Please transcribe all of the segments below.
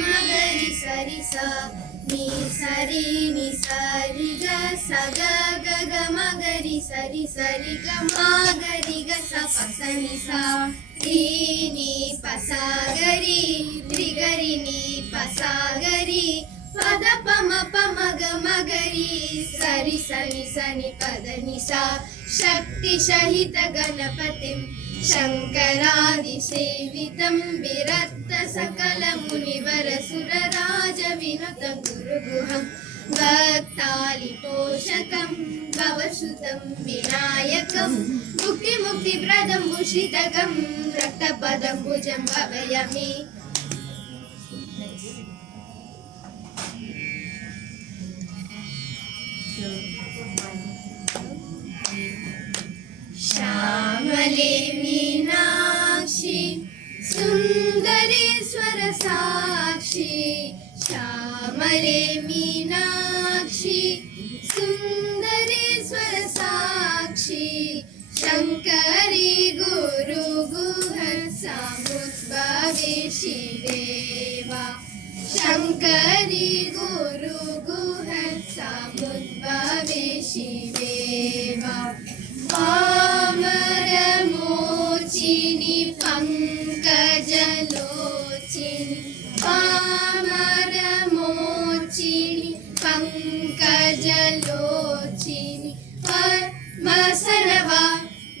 మగరి సరి స ని సరి ని సరి గ స గ గ గ మగరి సరి సరి గ మగరి గ స ప స ని స రి ని ప స గరి రి గరి ని ప స గరి పద ప మ ప మ గ మగరి సరి స ని స ని పద ని స శక్తి సహిత గణపతిం शङ्करादिसेवितं विरक्त सकलमुनिवरसुरराजविनुतं गुरुगुहं भक्तालिपोषकं भवसुतं विनायकं मुक्तिप्रदं भूषितकं रक्तपदं भुजं भवयामि। श्यामले मीनाक्षी सुंदरेश्वर साक्षी श्यामले मीनाक्षी सुंदरेश्वर साक्षी शंकरी गुरु गुहर समुद्भवे शिवेवा शंकरी गुरु गुहर समुद्भवे शिवेवा पामरमोचिनि पङ्कजलोचिनि पामरमोचिनि पङ्कजलोचिनि पद्मसनवा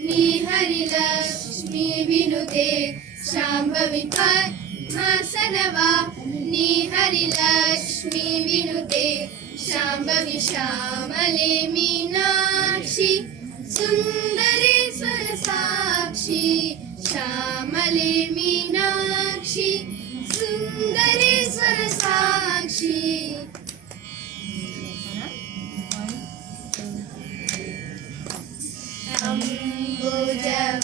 निहरिलक्ष्मी विनुते शाम्भवी पद्मसनवा निहरिलक्ष्मी विनुते शाम्भवी श्यामले मीनाक्षी सुंदरेश्वर साक्षी श्यामले मीनाक्षी सुंदरेश्वर साक्षी।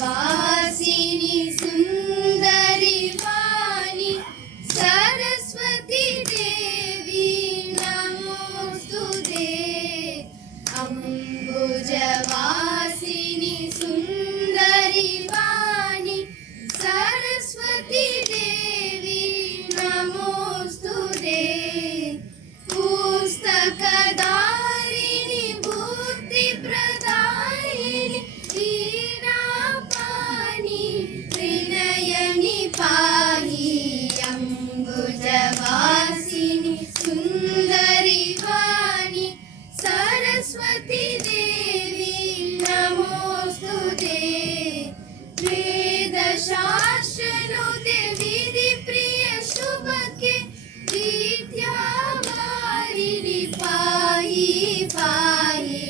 अम्बुजवासिनी सुंदरी वाणी सरस्वती देवी नमोस्तुते अम्बुजवासिनी सुंदरी वाणी सरस्वती देवी नमोस्तुते पुस्तकधारिणी बुद्धिप्रदायिनी वीणापाणि त्रिनयनि पाहि अम्बुजवासिनी सुंदरी वाणी सरस्वती देवी नमोस्तुते वेदशास्त्रनुते विधिप्रिय शुभके विद्यावारिणि पाहि पाहि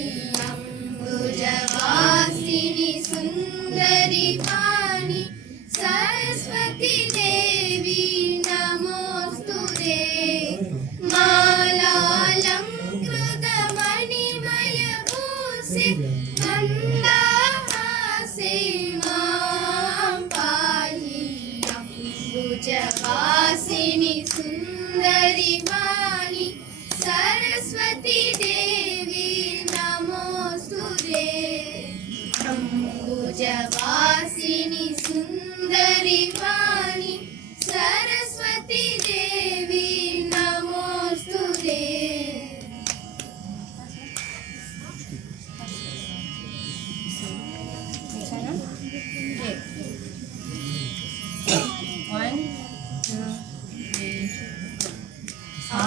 अम्बुजवासिनी सुंदरी वाणी सरस्वती देवी नमोस्तुते मालालंकृत मणिमय भूषि मंदाहासे मां पाहि अम्बुजवासिनी सुंदरी वाणी सरस्वती देवी नमोस्तुते अम्बुजवासिनी सुंदरी वाणी सरस्वती देवी नमोस्तुते।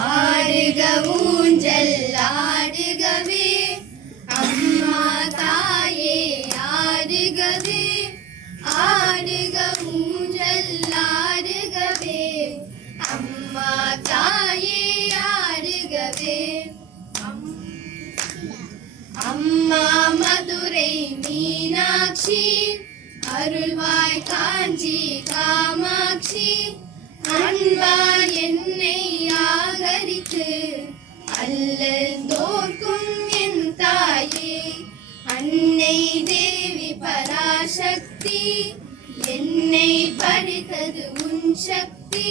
आடுக ஊஞ்சல் ஆடுகவே அம்மா தாயே ஆடுகவே ஆடுக ஊஞ்சல் ஆடுகவே அம்மா தாயே ஆடுகவே அம்மா மதுரை மீனாட்சி அருள்வாய் காஞ்சி காமாட்சி அன்பா என்னை ஆகரித்து அல்லல் தோற்கும் என் தாயே அன்னை தேவி பராசக்தி என்னை படைத்தது உன் சக்தி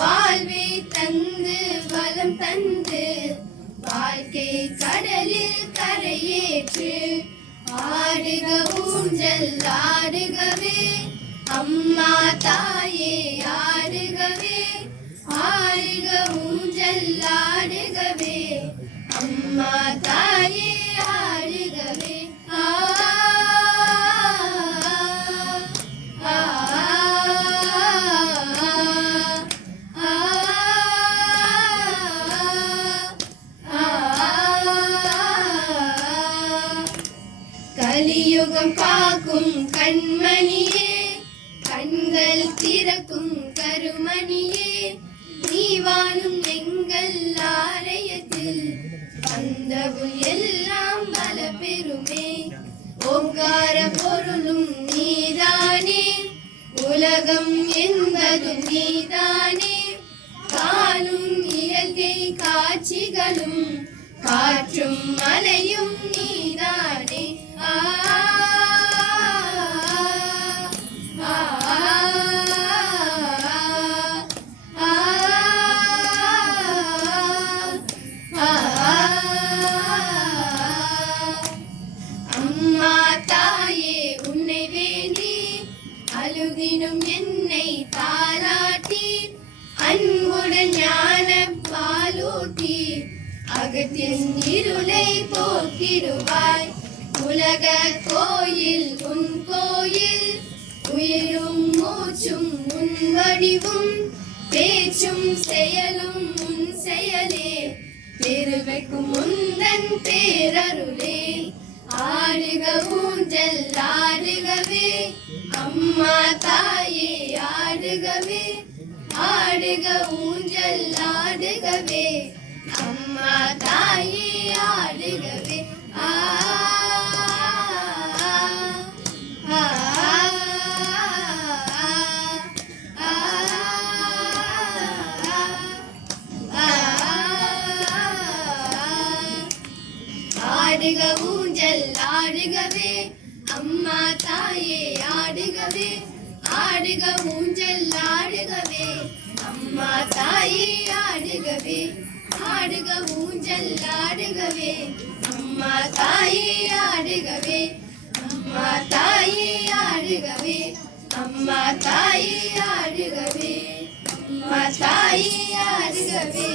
வாழ்வை தந்து வளம் தந்து வாழ்க்கை கடலில் கரையேற்று ஆடுக ஊஞ்சல் ஆடுகவே அம்மா தாயே ஆடுகவே ஆடுக ஊஞ்சல் ஆடுகவே அம்மா தாயே ஆடுகவே ஆ ஆ கலியுகம் காக்கும் கண்மணியே கண்கள் திறக்கும் கருமணியே நீ வாழும் எங்கள் ஆலயத்தில் வந்தவுள் எல்லாம் பல பெருமே ஓங்கார பொருளும் நீதானே உலகம் என்பதும் நீதானே காலும் இயற்கை காட்சிகளும் காற்றும் மலையும் நீதானே ஆ ஆ ஆ அம்மா தாயே உன்னை வேண்டி அழுகினும் என்னை தாலாட்டி அன்புடன் ஞான பாலூட்டி அகத்தின் இருளை போக்கிடுவாய் உலக கோயில் உன் கோயில் உயிரும் மூச்சும் உன் வடிவும் பேச்சும் செயலும் உன் செயலே பெருமைக்கும் முந்தன் பேரருளே ஆடுக ஊஞ்சல் ஆடுகவே அம்மா தாயே ஆடுகவே ஆடுக ஊஞ்சல் ஆடுகவே அம்மா தாயே ஆடுகவே ஆ ஆ ஆடுக ஊஞ்சல் ஆடுகவே அம்மா தாயே ஆடுகவே ஆடுக ஊஞ்சல் ஆடுகவே அம்மா தாயே ஆடுகவே ஆடுக ஊஞ்சல் ஆடுகவே அம்மா தாயே ஆடுகவே அம்மா தாயே ஆடுகவே அம்மா தாயே ஆடுகவே அம்மா தாயே ஆடுகவே